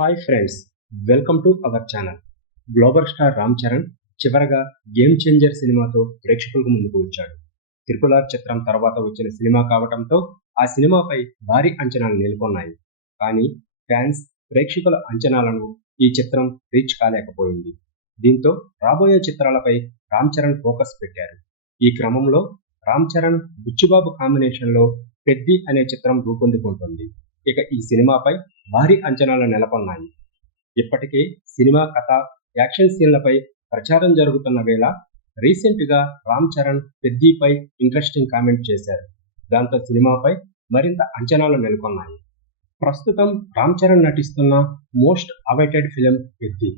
Hi friends, welcome to our channel. Global star Ram Charan చివరగా game changer సినిమాతో ప్రేక్షకులకు ముందుకు వచ్చాడు. ట్రిపుల్ ఆర్ చిత్రం తర్వాత వచ్చిన సినిమా కావడంతో ఆ సినిమాపై భారీ అంచనాలు నెలకొన్నాయి. కానీ ఫ్యాన్స్, ప్రేక్షకుల అంచనాలను ఈ చిత్రం రీచ్ కాలేకపోయింది. దీంతో రాబోయే చిత్రాలపై రామ్ చరణ్ ఫోకస్ పెట్టారు. ఈ క్రమంలో రామ్ చరణ్, బుచ్చిబాబు కాంబినేషన్లో పెద్ది అనే చిత్రం రూపొందుకుంటుంది. ఇక ఈ సినిమాపై భారీ అంచనాలు నెలకొన్నాయి. ఇప్పటికే సినిమా కథ, యాక్షన్ సీన్లపై ప్రచారం జరుగుతున్న వేళ రీసెంట్గా రామ్ చరణ్ పెద్దిపై ఇంట్రెస్టింగ్ కామెంట్ చేశారు. దాంతో సినిమాపై మరింత అంచనాలు నెలకొన్నాయి. ప్రస్తుతం రామ్ చరణ్ నటిస్తున్న మోస్ట్ అవైటెడ్ ఫిలిం పెద్ది.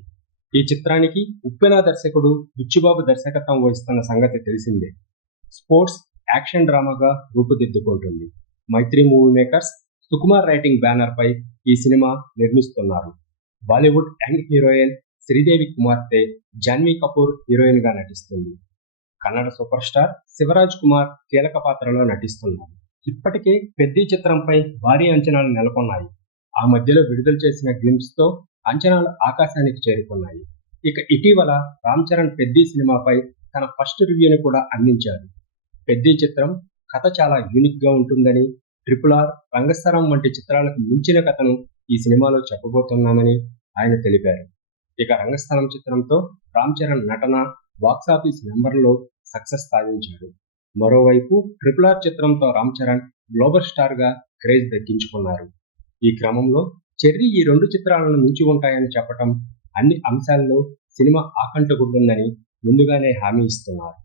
ఈ చిత్రానికి ఉప్పెన దర్శకుడు బుచ్చిబాబు దర్శకత్వం వహిస్తున్న సంగతి తెలిసిందే. స్పోర్ట్స్, యాక్షన్ డ్రామాగా రూపుదిద్దుకుంటుంది. Mythri movie makers, Sukumar writing banner పై ఈ సినిమా నిర్మిస్తున్నారు. బాలీవుడ్ యంగ్ హీరోయిన్ శ్రీదేవి కుమార్తె జాన్వీ కపూర్ హీరోయిన్ గా నటిస్తుంది. కన్నడ సూపర్ స్టార్ శివరాజ్ కుమార్ కీలక పాత్రలో నటిస్తున్నారు. ఇప్పటికే పెద్ది చిత్రంపై భారీ అంచనాలు నెలకొన్నాయి. ఆ మధ్యలో విడుదల చేసిన గ్లింప్స్ తో అంచనాలు ఆకాశానికి చేరుకున్నాయి. ఇక ఇటీవల రామ్ చరణ్ పెద్ది సినిమాపై తన ఫస్ట్ రివ్యూని కూడా అందించారు. పెద్ది చిత్రం కథ చాలా యూనిక్ గా ఉంటుందని, ట్రిపుల్ ఆర్, రంగస్థలం వంటి చిత్రాలకు మించిన కథను ఈ సినిమాలో చెప్పబోతున్నామని ఆయన తెలిపారు. ఇక రంగస్థలం చిత్రంతో రామ్ చరణ్ నటన బాక్సాఫీస్ నెంబర్లో సక్సెస్ సాధించాడు. మరోవైపు ట్రిపుల్ ఆర్ చిత్రంతో రామ్ చరణ్ గ్లోబల్ స్టార్ గా క్రేజ్ దక్కించుకున్నారు. ఈ క్రమంలో చెర్రీ ఈ రెండు చిత్రాలను మించి ఉంటాయని చెప్పటం, అన్ని అంశాల్లో సినిమా ఆకట్టుకుంటుందని ముందుగానే హామీ ఇస్తున్నారు.